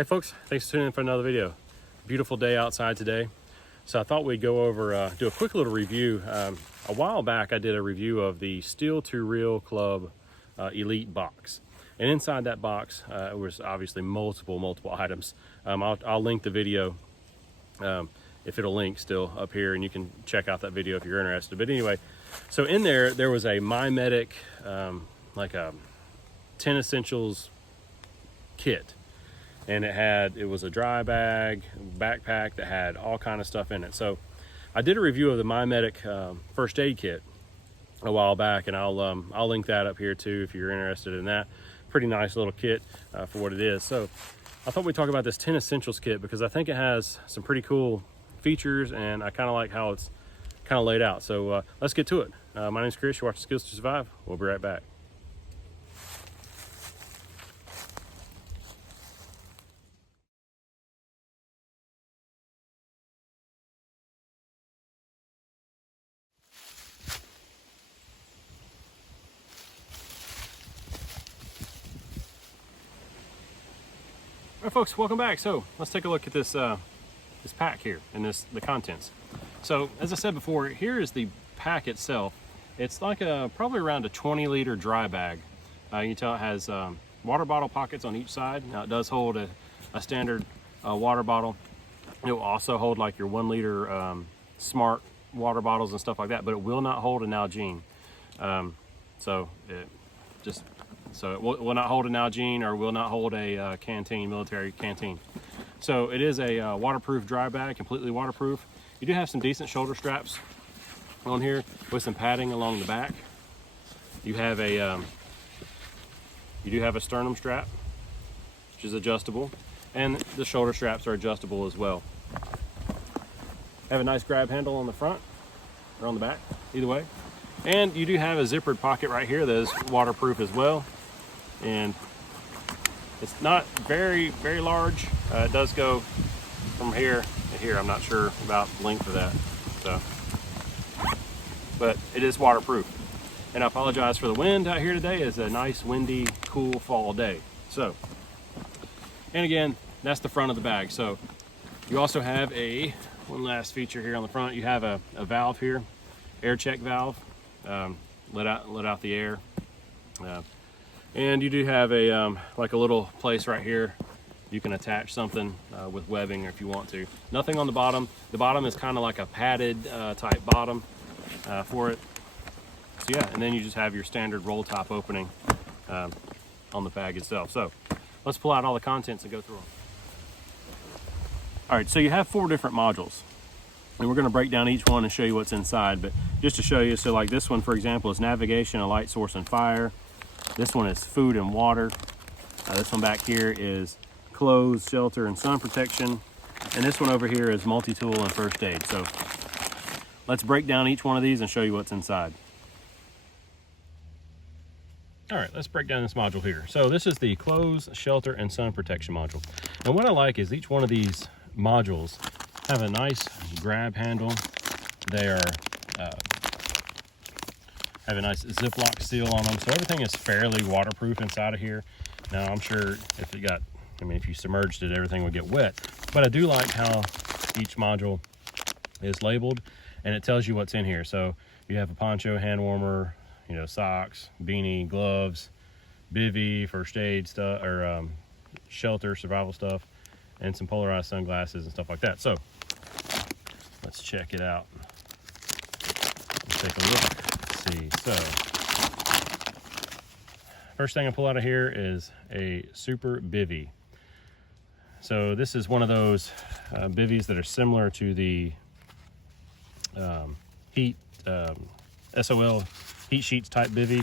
Hey folks, thanks for tuning in for another video. Beautiful day outside today. So I thought we'd go over, do a quick little review. A while back I did a review of the Steel to Reel Club Elite box. And inside that box was obviously multiple items. I'll link the video if it'll link still up here, and you can check out that video if you're interested. But anyway, so in there was a MyMedic, like a 10 essentials kit. And it was a dry bag, backpack that had all kind of stuff in it. So I did a review of the MyMedic first aid kit a while back, and I'll link that up here too if you're interested in that. Pretty nice little kit for what it is. So I thought we'd talk about this 10 essentials kit because I think it has some pretty cool features, and I kind of like how it's kind of laid out. So let's get to it. My name's Chris. You're watching Skills to Survive. We'll be right back. All right, folks, welcome back. So let's take a look at this this pack here and the contents. So as I said before, here is the pack itself. It's like probably around a 20-liter dry bag. You can tell it has water bottle pockets on each side. Now it does hold a standard water bottle. It will also hold like your 1-liter smart water bottles and stuff like that, but it will not hold an Nalgene. So it will not hold a Nalgene, or will not hold a canteen, military canteen. So it is a waterproof dry bag, completely waterproof. You do have some decent shoulder straps on here with some padding along the back. You have a you do have a sternum strap, which is adjustable, and the shoulder straps are adjustable as well. Have a nice grab handle on the front or on the back, either way. And you do have a zippered pocket right here that is waterproof as well. And it's not very large. It does go from here to here. I'm not sure about the length of that, so, but it is waterproof. And I apologize for the wind out here today. It's a nice windy, cool fall day. So, and again, that's the front of the bag. So you also have one last feature here on the front. You have a valve here, air check valve, let out the air. And you do have like a little place right here you can attach something with webbing if you want to. Nothing on the bottom. The bottom is kind of like a padded type bottom for it. So yeah, and then you just have your standard roll top opening on the bag itself. So let's pull out all the contents and go through them. All right, so you have 4 different modules, and we're going to break down each one and show you what's inside. But just to show you, so like this one, for example, is navigation, a light source, and fire. This one is food and water. This one back here is clothes, shelter, and sun protection. And this one over here is multi-tool and first aid. So let's break down each one of these and show you what's inside. All right, let's break down this module here. So this is the clothes, shelter, and sun protection module. And what I like is each one of these modules have a nice grab handle. They are have a nice Ziploc seal on them, so everything is fairly waterproof inside of here. Now I'm sure if you submerged it, everything would get wet, but I do like how each module is labeled and it tells you what's in here. So you have a poncho, hand warmer, socks, beanie, gloves, bivy, first aid stuff, or shelter, survival stuff, and some polarized sunglasses and stuff like that. So let's check it out. Let's take a look. So first thing I pull out of here is a super bivy. So this is one of those bivvies that are similar to the SOL heat sheets type bivy,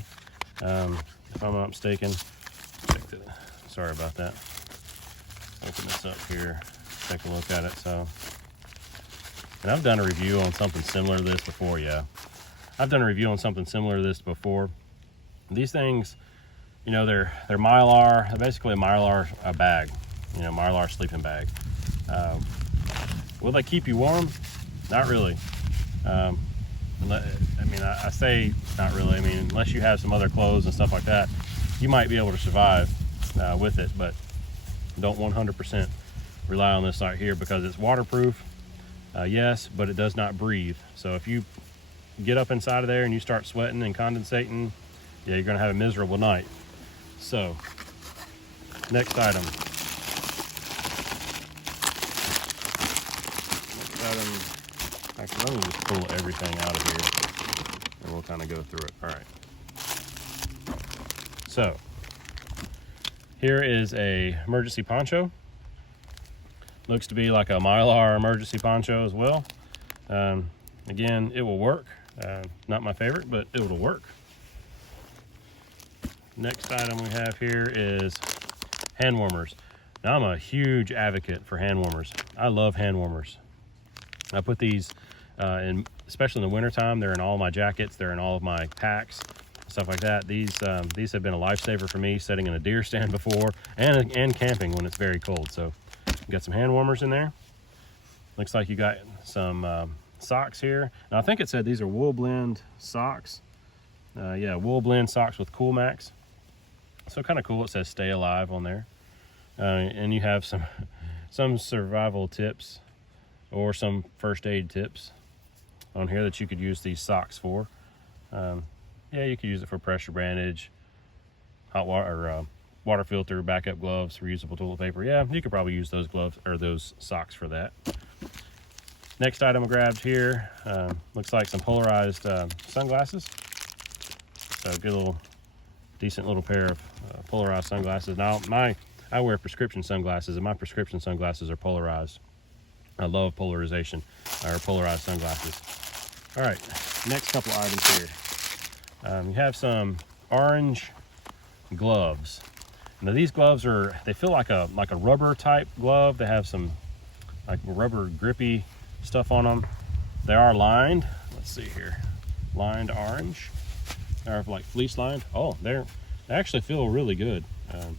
if I'm not mistaken. Sorry about that. Open this up here, take a look at it. So, and I've done a review on something similar to this before. I've done a review on something similar to this before. These things, they're Mylar. They're basically a Mylar bag, Mylar sleeping bag. Will they keep you warm? Not really. I say not really. Unless you have some other clothes and stuff like that, you might be able to survive with it. But Don't 100% rely on this right here because it's waterproof, yes, but it does not breathe. So if you get up inside of there and you start sweating and condensating, yeah, you're gonna have a miserable night. So, next item. Actually, let me just pull everything out of here and we'll kind of go through it. All right. So, here is a emergency poncho. Looks to be like a Mylar emergency poncho as well. Again, it will work. Not my favorite, but it will work. Next item we have here is hand warmers. Now, I'm a huge advocate for hand warmers. I love hand warmers. I put these especially in the wintertime. They're in all my jackets. They're in all of my packs, stuff like that. These have been a lifesaver for me, sitting in a deer stand before and camping when it's very cold. So you got some hand warmers in there. Looks like you got some socks here. Now, I think it said these are wool blend socks. Yeah, wool blend socks with Cool Max. So kind of cool. It says stay alive on there. And you have some survival tips or some first aid tips on here that you could use these socks for. Yeah, you could use it for pressure bandage, hot water, or water filter, backup gloves, reusable toilet paper. Yeah, you could probably use those gloves or those socks for that. Next item I grabbed here, looks like some polarized sunglasses. So a good decent little pair of polarized sunglasses. Now, I wear prescription sunglasses, and my prescription sunglasses are polarized. I love polarization, or polarized sunglasses. All right, next couple items here. You have some orange gloves. Now, these gloves they feel like a rubber type glove. They have some like rubber grippy stuff on them. They are lined. Let's see here, lined orange, or like fleece lined. Oh, they actually feel really good. So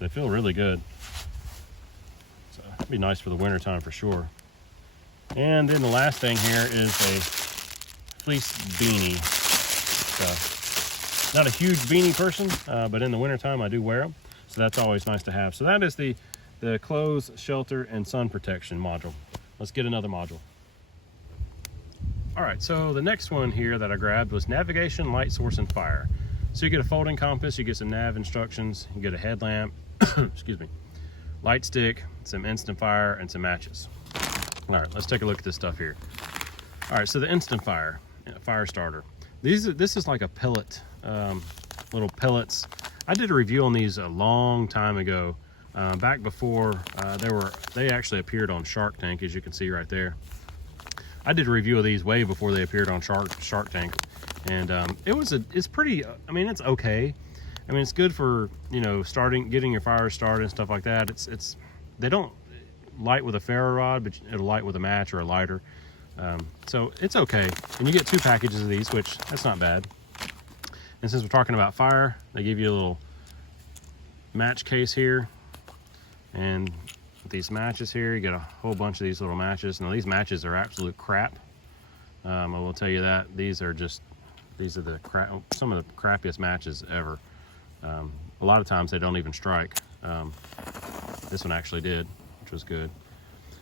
they feel really good. So it'd be nice for the winter time for sure. And then the last thing here is a fleece beanie. So, not a huge beanie person, but in the wintertime I do wear them. So that's always nice to have. So that is the clothes, shelter, and sun protection module. Let's get another module. All right, so the next one here that I grabbed was navigation, light source, and fire. So you get a folding compass, you get some nav instructions, you get a headlamp, excuse me, light stick, some instant fire, and some matches. All right, let's take a look at this stuff here. All right, so the instant fire starter. This is like a pellet, little pellets. I did a review on these a long time ago, back before they actually appeared on Shark Tank, as you can see right there. I did a review of these way before they appeared on Shark Tank, and it's pretty. I mean, it's okay. I mean, it's good for, you know, getting your fire started and stuff like that. They don't light with a ferro rod, but it'll light with a match or a lighter. So it's okay. And you get 2 packages of these, which that's not bad. And since we're talking about fire, they give you a little match case here, and with these matches here, you get a whole bunch of these little matches. Now, these matches are absolute crap. I will tell you that. These are some of the crappiest matches ever. A lot of times they don't even strike. This one actually did, which was good.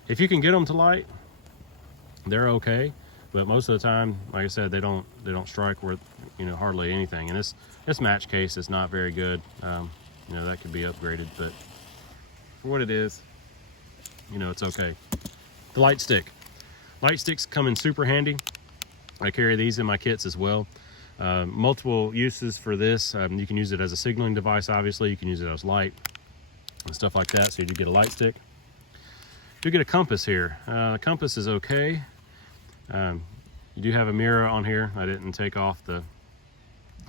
If you can get them to light, they're okay, but most of the time, like I said, they don't strike worth, you know, hardly anything. And this match case is not very good. You know, that could be upgraded, but for what it is, you know, it's okay. The light sticks come in super handy. I carry these in my kits as well. Multiple uses for this. You can use it as a signaling device, obviously. You can use it as light and stuff like that. So you do get a light stick. You get a compass here. The compass is okay. You do have a mirror on here. I didn't take off the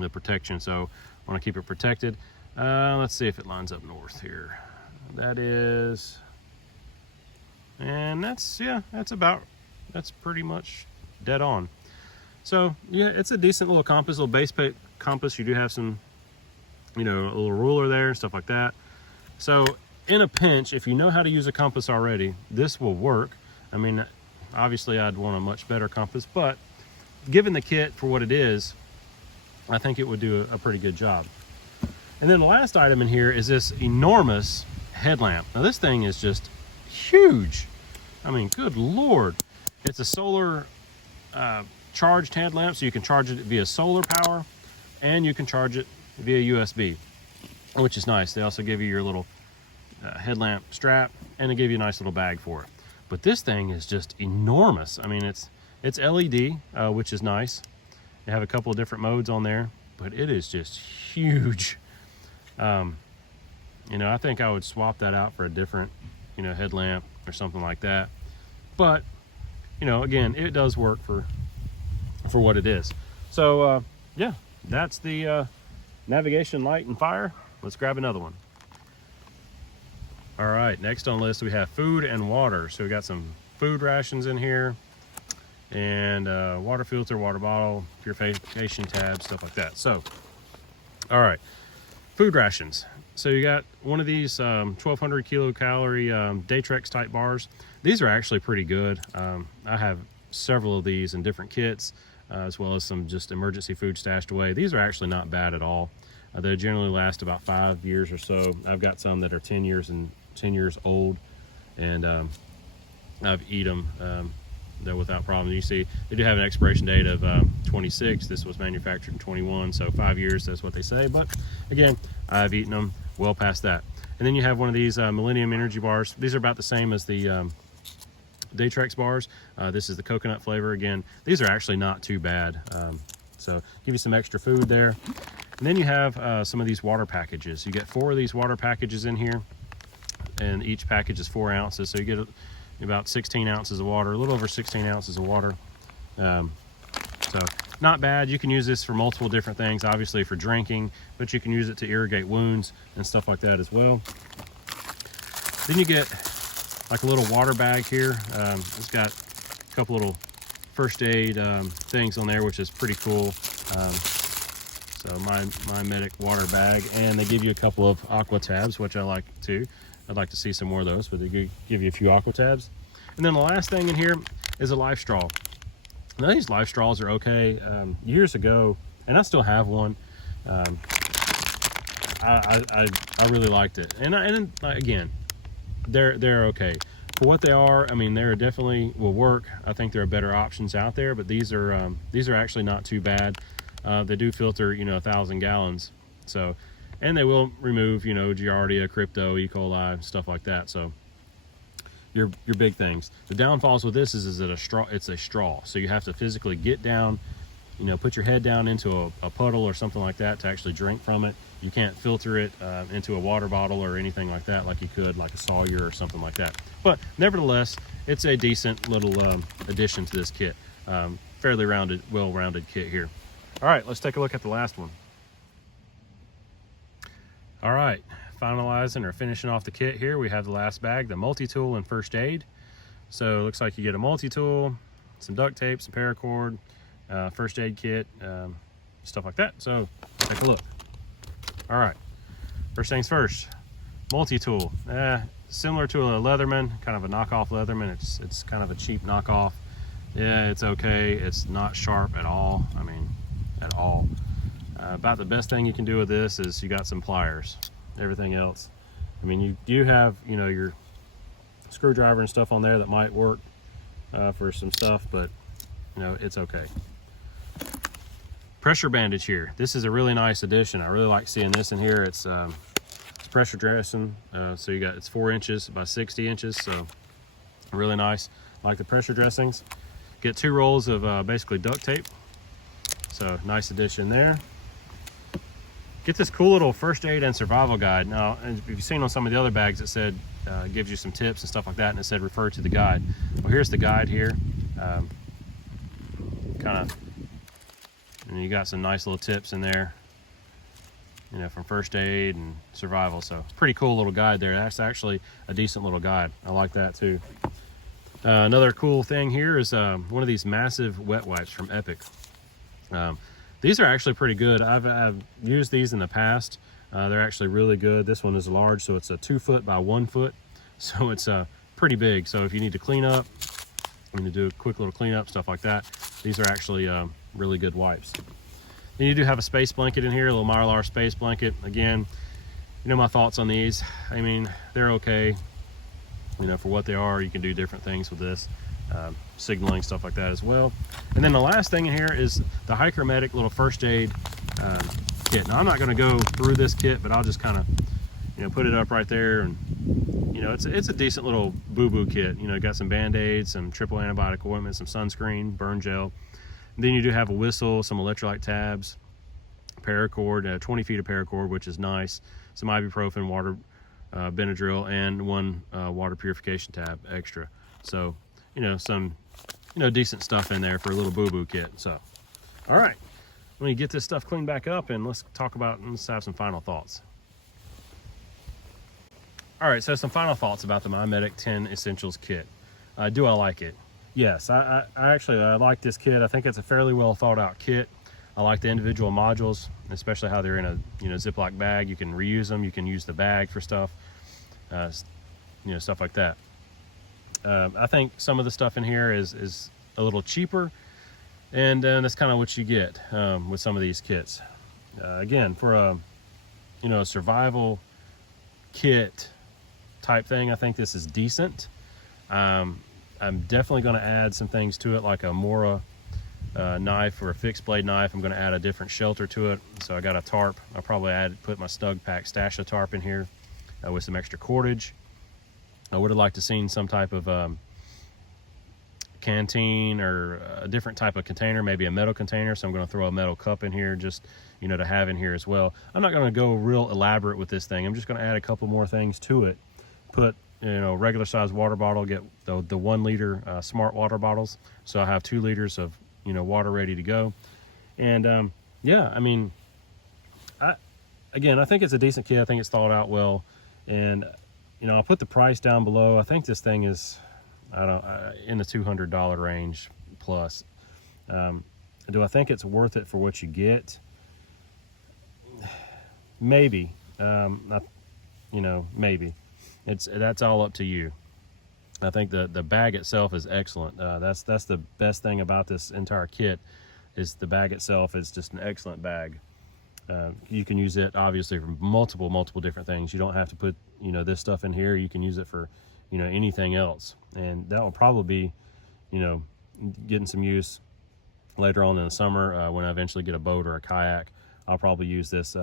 protection, so I want to keep it protected. Let's see if it lines up north here. That is, and that's pretty much dead on. So yeah, it's a decent little compass, little base compass. You do have some, you know, a little ruler there and stuff like that. So in a pinch, if you know how to use a compass already, this will work. I mean, obviously I'd want a much better compass, but given the kit for what it is, I think it would do a pretty good job. And then the last item in here is this enormous headlamp. Now this thing is just huge. I mean, good Lord. It's a solar charged headlamp, so you can charge it via solar power and you can charge it via USB, which is nice. They also give you your little headlamp strap, and they give you a nice little bag for it. But this thing is just enormous. I mean, it's LED, which is nice. They have a couple of different modes on there, but it is just huge. You know, I think I would swap that out for a different, you know, headlamp or something like that. But, you know, again, it does work for what it is. So, yeah, that's the navigation light and fire. Let's grab another one. All right, next on the list we have food and water. So we got some food rations in here, and water filter, water bottle, purification tab, stuff like that. So, all right, food rations. So you got one of these 1200 kilocalorie Daytrex type bars. These are actually pretty good. I have several of these in different kits, as well as some just emergency food stashed away. These are actually not bad at all. They generally last about 5 years or so. I've got some that are 10 years old, and I've eaten them though without problem. You see, they do have an expiration date of 26. This was manufactured in 21, so 5 years, that's what they say. But again, I've eaten them well past that. And then you have one of these Millennium Energy bars. These are about the same as the Daytrex bars. This is the coconut flavor. Again, these are actually not too bad. So give you some extra food there. And then you have some of these water packages. You get 4 of these water packages in here, and each package is 4 ounces. So you get about 16 ounces of water, a little over 16 ounces of water. So not bad. You can use this for multiple different things, obviously for drinking, but you can use it to irrigate wounds and stuff like that as well. Then you get like a little water bag here. It's got a couple little first aid things on there, which is pretty cool. So MyMedic water bag, and they give you a couple of aqua tabs, which I like too. I'd like to see some more of those, but they give you a few aqua tabs. And then the last thing in here is a life straw. Now these life straws are okay. Years ago, and I still have one, I really liked it. And again, they're okay for what they are. I mean, they're definitely will work. I think there are better options out there, but these are actually not too bad. They do filter, you know, 1,000 gallons. So, and they will remove, you know, Giardia, Crypto, E. coli, stuff like that. So your big things. The downfalls with this is that it's a straw. So you have to physically get down, you know, put your head down into a puddle or something like that to actually drink from it. You can't filter it into a water bottle or anything like that like you could, like a Sawyer or something like that. But nevertheless, it's a decent little addition to this kit. Fairly well-rounded kit here. All right, let's take a look at the last one. All right, finalizing or finishing off the kit here, we have the last bag, the multi-tool and first aid. So it looks like you get a multi-tool, some duct tape, some paracord, first aid kit, stuff like that. So take a look. All right, first things first, multi-tool. Similar to a Leatherman, kind of a knockoff Leatherman. It's kind of a cheap knockoff. Yeah, it's okay. It's not sharp at all. I mean, at all. About the best thing you can do with this is you got some pliers. Everything else, I mean, you do have, you know, your screwdriver and stuff on there that might work for some stuff, but you know, it's okay. Pressure bandage here. This is a really nice addition. I really like seeing this in here. It's pressure dressing. So you got, it's 4 inches by 60 inches. So really nice. I like the pressure dressings. Get 2 rolls of basically duct tape. So nice addition there. Get this cool little first aid and survival guide. Now, if you've seen on some of the other bags, it said, gives you some tips and stuff like that, and it said refer to the guide. Well, here's the guide here. And you got some nice little tips in there, you know, from first aid and survival. So it's a pretty cool little guide there. That's actually a decent little guide. I like that too. Another cool thing here is one of these massive wet wipes from Epic. These are actually pretty good. I've used these in the past. They're actually really good. This one is large, so it's a 2 foot by 1 foot. So it's pretty big. So if you need to clean up, you need to do a quick little cleanup, stuff like that, these are actually really good wipes. And you do have a space blanket in here, a little Mylar space blanket. Again, you know my thoughts on these. I mean, they're okay, you know, for what they are. You can do different things with this, signaling, stuff like that as well. And then the last thing in here is the MyMedic little first aid kit. Now I'm not going to go through this kit, but I'll just kind of, you know, put it up right there. And you know, it's a decent little boo-boo kit. You know, got some band-aids, some triple antibiotic ointment, some sunscreen, burn gel. And then you do have a whistle, some electrolyte tabs, paracord, 20 feet of paracord, which is nice, some ibuprofen, water, Benadryl, and one water purification tab extra. So, you know, some, you know, decent stuff in there for a little boo-boo kit. So, all right, let me get this stuff cleaned back up and let's have some final thoughts. All right, so some final thoughts about the MyMedic 10 Essentials kit. Do I like it? Yes, I actually like this kit. I think it's a fairly well thought out kit. I like the individual modules, especially how they're in a, you know, Ziploc bag. You can reuse them. You can use the bag for stuff, you know, stuff like that. I think some of the stuff in here is a little cheaper, and that's kind of what you get with some of these kits. Again, for a, you know, a survival kit type thing, I think this is decent. I'm definitely going to add some things to it, like a Mora knife or a fixed blade knife. I'm going to add a different shelter to it. So I got a tarp. I'll probably put my Snug Pack stash of tarp in here with some extra cordage. I would have liked to seen some type of canteen or a different type of container, maybe a metal container. So I'm going to throw a metal cup in here, just, you know, to have in here as well. I'm not going to go real elaborate with this thing. I'm just going to add a couple more things to it. Put, you know, regular size water bottle, get the 1 liter smart water bottles. So I have 2 liters of, you know, water ready to go. And yeah, I mean, I think it's a decent kit. I think it's thought out well. And, you know, I'll put the price down below. I think this thing is, in the $200 range plus. Do I think it's worth it for what you get? Maybe. You know, maybe. That's all up to you. I think the bag itself is excellent. That's the best thing about this entire kit, is the bag itself is just an excellent bag. You can use it obviously for multiple different things. You don't have to put, you know, this stuff in here. You can use it for, you know, anything else, and that will probably be, you know, getting some use later on in the summer when I eventually get a boat or a kayak. I'll probably use this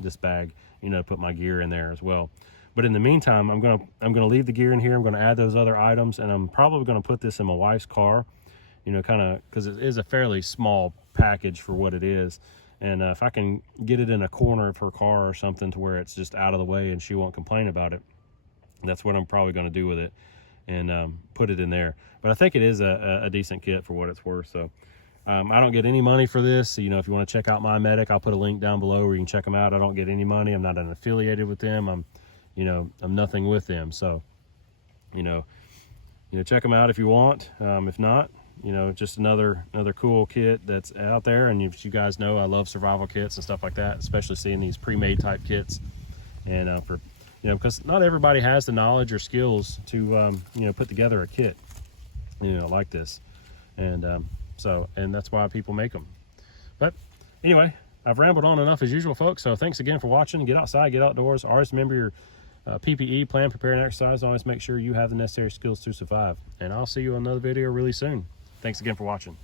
this bag, you know, put my gear in there as well. But in the meantime, I'm gonna leave the gear in here. I'm gonna add those other items, and I'm probably gonna put this in my wife's car, you know, kind of, because it is a fairly small package for what it is. And if I can get it in a corner of her car or something to where it's just out of the way and she won't complain about it, that's what I'm probably gonna do with it, and put it in there. But I think it is a decent kit for what it's worth. So I don't get any money for this. So, you know, if you want to check out MyMedic, I'll put a link down below where you can check them out. I don't get any money. I'm not affiliated with them. I'm nothing with them. So, you know, check them out if you want. If not, you know, just another cool kit that's out there. And if you guys know, I love survival kits and stuff like that, especially seeing these pre-made type kits. And for, you know, because not everybody has the knowledge or skills to, you know, put together a kit, you know, like this. And and that's why people make them. But anyway, I've rambled on enough as usual, folks. So thanks again for watching. Get outside, get outdoors. Always remember your PPE, plan, prepare, and exercise. Always make sure you have the necessary skills to survive. And I'll see you on another video really soon. Thanks again for watching.